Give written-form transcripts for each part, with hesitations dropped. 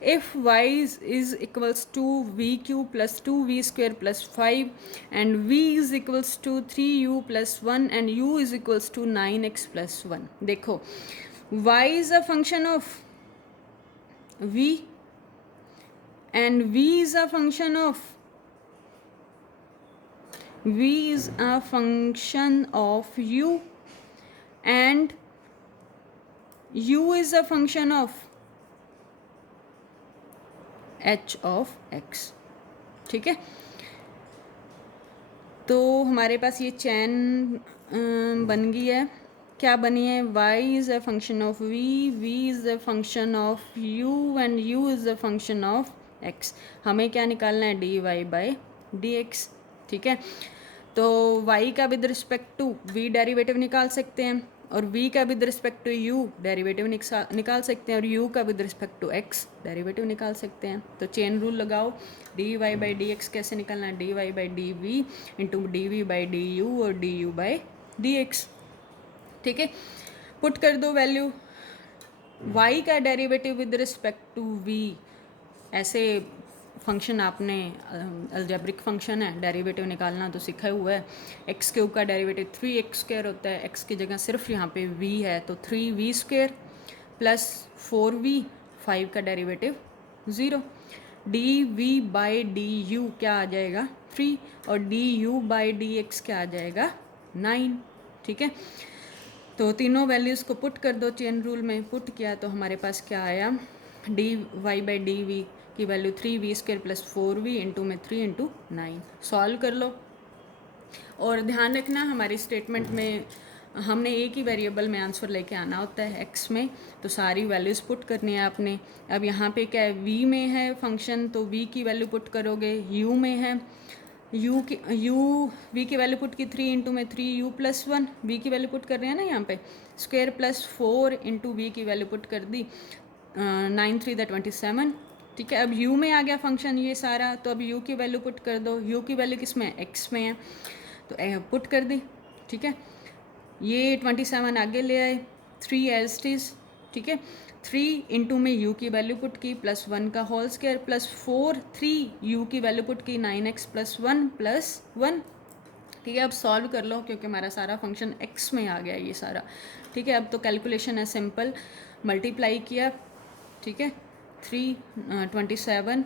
if y is equals to vq plus 2v square plus 5 and v is equals to 3u plus 1 and u is equals to 9x plus 1. देखो y is a function of v and v is a function of u and u is a function of h of x. ठीक है, तो हमारे पास ये चैन बन गई है. क्या बनी है? y is a function of v, v is a function of u and u is a function of x. हमें क्या निकालना है? dy by dx. ठीक है, तो y का with respect to v derivative निकाल सकते हैं और v का with respect to u derivative निकाल सकते हैं और u का with respect to x derivative निकाल सकते हैं. तो चेन रूल लगाओ. dy बाई dx कैसे निकालना है? dy by dv into dv by du और du बाई dx. ठीक है, पुट कर दो वैल्यू. y का derivative with respect to v, ऐसे फंक्शन आपने अलजेब्रिक फंक्शन है, डेरिवेटिव निकालना तो सीखा हुआ है. एक्स क्यूब का डेरिवेटिव 3x² होता है. एक्स की जगह सिर्फ यहाँ पे v है तो 3v² प्लस 4v, 5 का डेरिवेटिव 0. dv बाई du क्या आ जाएगा? 3 और du बाई dx क्या आ जाएगा? 9. ठीक है, तो तीनों वैल्यूज़ को पुट कर दो. चेन रूल में पुट किया तो हमारे पास क्या आया? dy बाई dv की value 3v² plus 4v into में 3 इंटू 9. सॉल्व कर लो और ध्यान रखना हमारी स्टेटमेंट में हमने एक ही वेरिएबल में आंसर लेके आना होता है एक्स में, तो सारी वैल्यूज़ पुट करनी है आपने. अब यहाँ पे क्या है? v में है फंक्शन तो v की वैल्यू पुट करोगे. u में है v की वैल्यू पुट की 3 इंटू में 3u प्लस 1, v की वैल्यू पुट कर रहे हैं ना यहाँ पे, स्क्वायर प्लस 4 इंटू v की वैल्यू पुट कर दी 9 3 27. ठीक है, अब u में आ गया फंक्शन ये सारा, तो अब u की वैल्यू पुट कर दो. u की वैल्यू किस में है? x में है, तो पुट कर दी. ठीक है, ये 27 आगे ले आए, 3 एज इट इज़. ठीक है, 3 इंटू में u की वैल्यू पुट की प्लस 1 का होल स्क्वायर प्लस 4 3 u की वैल्यू पुट की 9x प्लस 1 प्लस 1. ठीक है, अब सॉल्व कर लो क्योंकि हमारा सारा फंक्शन x में आ गया ये सारा. ठीक है, अब तो कैलकुलेशन है सिंपल. मल्टीप्लाई किया. ठीक है, 27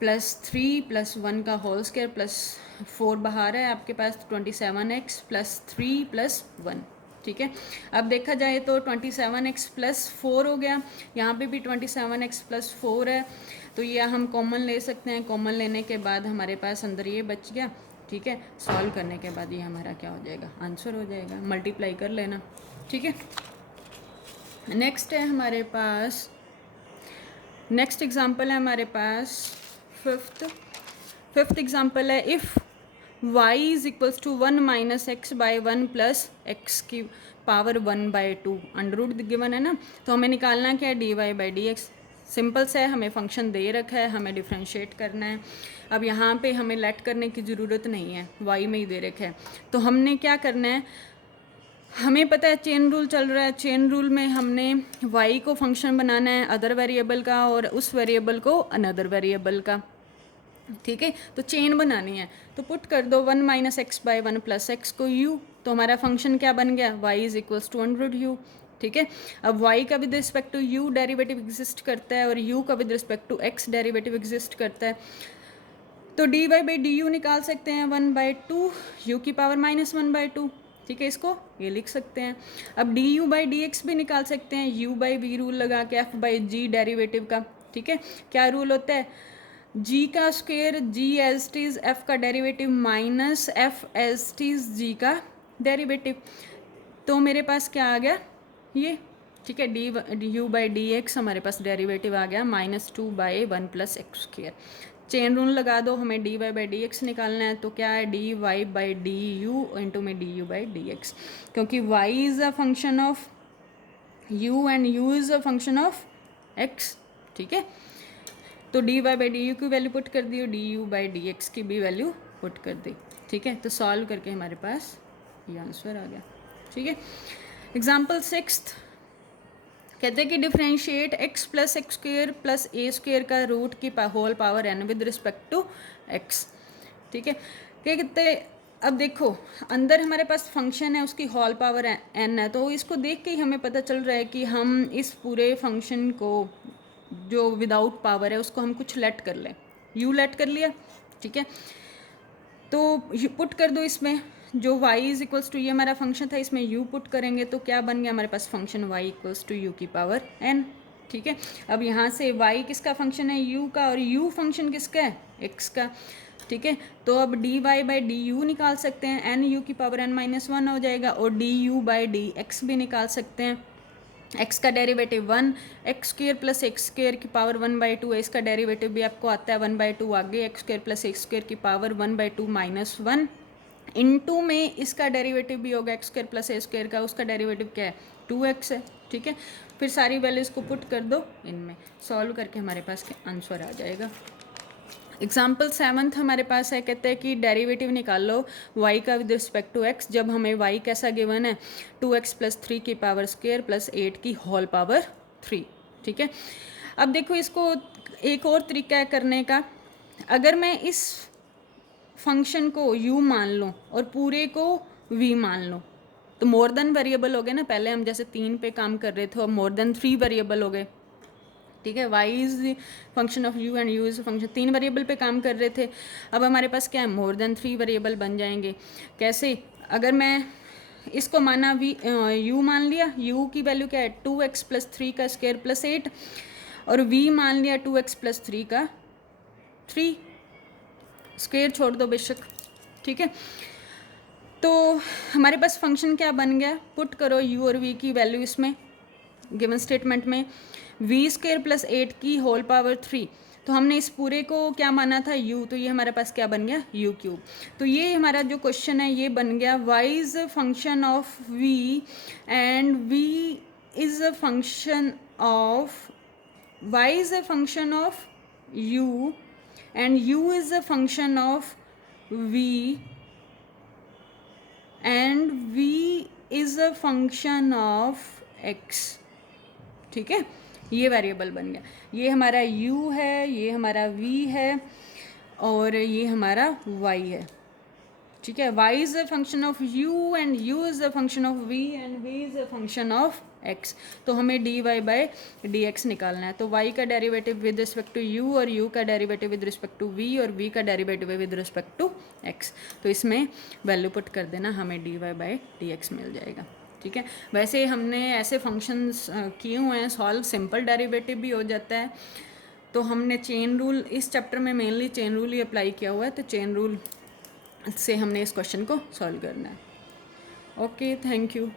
प्लस 3 प्लस 1 का होल स्क्वायर प्लस 4 बाहर है आपके पास 27x प्लस 3 प्लस 1. ठीक है, अब देखा जाए तो 27x प्लस 4 हो गया. यहाँ पे भी 27x प्लस 4 है, तो ये हम कॉमन ले सकते हैं. कॉमन लेने के बाद हमारे पास अंदर ये बच गया. ठीक है, सॉल्व करने के बाद ये हमारा क्या हो जाएगा? आंसर हो जाएगा. मल्टीप्लाई कर लेना. ठीक है, नेक्स्ट है हमारे पास, नेक्स्ट एग्जाम्पल है हमारे पास फिफ्थ एग्जाम्पल है. If y is equals to 1 minus x by 1 plus x की पावर 1/2 अंडर रूट गिवन है ना, तो हमें निकालना क्या है? dy by dx. सिंपल सा है, हमें फंक्शन दे रखा है, हमें डिफ्रेंशिएट करना है. अब यहाँ पे हमें लेट करने की ज़रूरत नहीं है, y में ही दे रखा है. तो हमने क्या करना है? हमें पता है चेन रूल चल रहा है. चेन रूल में हमने y को फंक्शन बनाना है अदर वेरिएबल का और उस वेरिएबल को अनदर वेरिएबल का. ठीक है, तो चेन बनानी है तो पुट कर दो 1 minus x by 1 plus x को u, तो हमारा फंक्शन क्या बन गया? y is equals to 100u. ठीक है, अब y का with respect to u derivative exist करता है और u का with respect to x derivative exist करता है, तो dy बाई du निकाल सकते हैं 1/2 u की पावर -1/2. ठीक है, इसको ये लिख सकते हैं. अब du बाई dx भी निकाल सकते हैं u बाई v रूल लगा के f बाई g डेरिवेटिव का. ठीक है, क्या रूल होता है? g का square g as it's f का derivative minus f as it's g का डेरिवेटिव. तो मेरे पास क्या आ गया? ये. ठीक है, du बाई dx हमारे पास डेरिवेटिव आ गया -2/1 plus x square. Chain rule लगा दो, हमें dy बाई dx निकालना है, तो क्या है? dy बाई du इंटू में du बाई dx, क्योंकि y is a function of u and u is a function of x. ठीक है, तो dy बाई du की वैल्यू पुट कर दी और du बाई dx की भी वैल्यू पुट कर दी. ठीक है, तो सॉल्व करके हमारे पास ये आंसर आ गया. ठीक है, एग्जाम्पल 6. कहते हैं कि differentiate x plus x square plus a square का रूट की whole power n with respect to x। ठीक है, क्या कहते हैं, अब देखो अंदर हमारे पास फंक्शन है, उसकी होल पावर n है, तो इसको देख के ही हमें पता चल रहा है कि हम इस पूरे फंक्शन को जो विदाउट पावर है उसको हम कुछ लेट कर लें, u लेट कर लिया। ठीक है, तो पुट कर दो इसमें, जो y इज इक्वल्स टू, ये हमारा फंक्शन था, इसमें u पुट करेंगे तो क्या बन गया हमारे पास function y equals to u की पावर n। ठीक है, अब यहाँ से y किसका फंक्शन है, u का, और u फंक्शन किसका है, x का। ठीक है, तो अब dy बाई डी यू निकाल सकते हैं, n u की पावर n माइनस वन हो जाएगा, और D you by D x भी निकाल सकते हैं। x का derivative 1, x square plus x square की पावर 1/2 है, इसका डेरिवेटिव भी आपको आता है 1/2 आगे, x square plus x square की पावर 1/2 माइनस 1 इनटू में इसका डेरिवेटिव भी होगा x square plus a square का, उसका डेरिवेटिव क्या है 2x है। ठीक है, फिर सारी वैल्यूज़ को पुट कर दो, इनमें सॉल्व करके हमारे पास आंसर आ जाएगा। एग्जाम्पल 7 हमारे पास है, कहते हैं कि डेरिवेटिव निकाल लो y का विद रिस्पेक्ट टू x, जब हमें y कैसा गिवन है 2x प्लस 3 की पावर स्क्वेयर प्लस 8 की होल पावर 3। ठीक है, अब देखो इसको एक और तरीका है करने का, अगर मैं इस फंक्शन को u मान लूँ और पूरे को v मान लूँ तो मोर देन वेरिएबल हो गए ना, पहले हम जैसे 3 पे काम कर रहे थे और मोर देन 3 वेरिएबल हो गए। ठीक है, y is function of u and u is function, 3 variable पे काम कर रहे थे, अब हमारे पास क्या है मोर देन 3 वेरिएबल बन जाएंगे। कैसे, अगर मैं इसको माना u मान लिया, u की वैल्यू क्या है 2x प्लस 3 का स्क्वायर प्लस 8, और v मान लिया 2x प्लस 3 का 3, स्क्वायर छोड़ दो बेशक। ठीक है, तो हमारे पास फंक्शन क्या बन गया, पुट करो u और v की वैल्यू इसमें गिवन स्टेटमेंट में, वी स्क्वेयर प्लस 8 की होल पावर 3, तो हमने इस पूरे को क्या माना था u, तो ये हमारे पास क्या बन गया u क्यूब। तो ये हमारा जो क्वेश्चन है ये बन गया y is a function of v and v is a function of, y is a function of u and u is a function of v and v is a function of x। ठीक है, ये variable बन गया, ये हमारा u है, ये हमारा v है, और ये हमारा y है। ठीक है, y is a function of u and u is a function of v and v is a function of x। तो हमें dy बाई डी एक्स निकालना है, तो y का derivative with respect to u और u का derivative with respect to v और v का derivative with respect to x, तो इसमें वैल्यू पुट कर देना, हमें dy बाई डी एक्स मिल जाएगा। ठीक है, वैसे हमने ऐसे फंक्शंस किए हुए हैं सॉल्व, सिंपल डेरिवेटिव भी हो जाता है, तो हमने चेन रूल इस चैप्टर में मेनली चेन रूल ही अप्लाई किया हुआ है, तो चेन रूल से हमने इस क्वेश्चन को सॉल्व करना है। Okay, thank you.